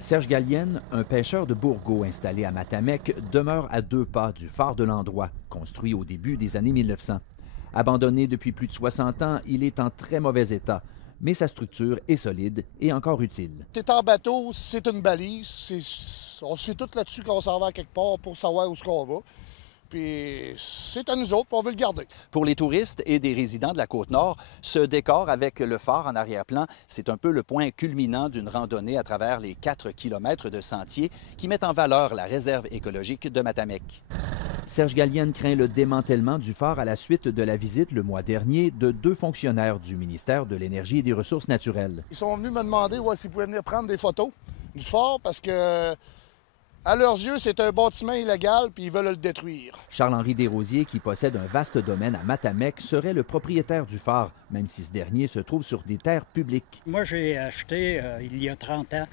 Serge Gallienne, un pêcheur de Bourgault installé à Matamec, demeure à 2 pas du phare de l'endroit, construit au début des années 1900. Abandonné depuis plus de 60 ans, il est en très mauvais état, mais sa structure est solide et encore utile. T'es en bateau, c'est une balise, on se fait tout là-dessus qu'on s'en va à quelque part pour savoir où est-ce qu'on va. Puis c'est à nous autres, puis on veut le garder. Pour les touristes et des résidents de la Côte-Nord, ce décor avec le phare en arrière-plan, c'est un peu le point culminant d'une randonnée à travers les 4 kilomètres de sentiers qui mettent en valeur la réserve écologique de Matamec. Serge Gallienne craint le démantèlement du phare à la suite de la visite le mois dernier de 2 fonctionnaires du ministère de l'Énergie et des Ressources naturelles. Ils sont venus me demander s'ils pouvaient venir prendre des photos du phare parce que, à leurs yeux, c'est un bâtiment illégal puis ils veulent le détruire. Charles-Henri Desrosiers, qui possède un vaste domaine à Matamec, serait le propriétaire du phare, même si ce dernier se trouve sur des terres publiques. Moi, j'ai acheté, il y a 30 ans,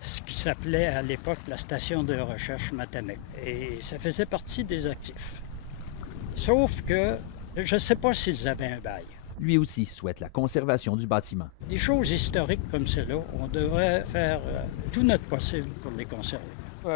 ce qui s'appelait à l'époque la station de recherche Matamec. Et ça faisait partie des actifs. Sauf que je ne sais pas s'ils avaient un bail. Lui aussi souhaite la conservation du bâtiment. Des choses historiques comme celles-là, on devrait faire tout notre possible pour les conserver.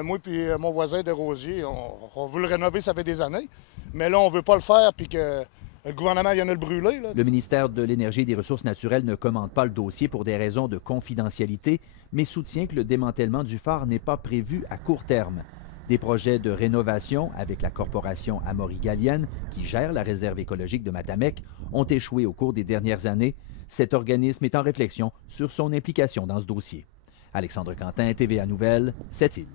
Moi et mon voisin Desrosiers, on veut le rénover, ça fait des années. Mais là, on ne veut pas le faire puis que le gouvernement vienne le brûler. Là. Le ministère de l'Énergie et des Ressources naturelles ne commande pas le dossier pour des raisons de confidentialité, mais soutient que le démantèlement du phare n'est pas prévu à court terme. Des projets de rénovation avec la corporation Amaury-Gallienne, qui gère la réserve écologique de Matamec, ont échoué au cours des dernières années. Cet organisme est en réflexion sur son implication dans ce dossier. Alexandre Quentin, TVA Nouvelles, Sept-Îles.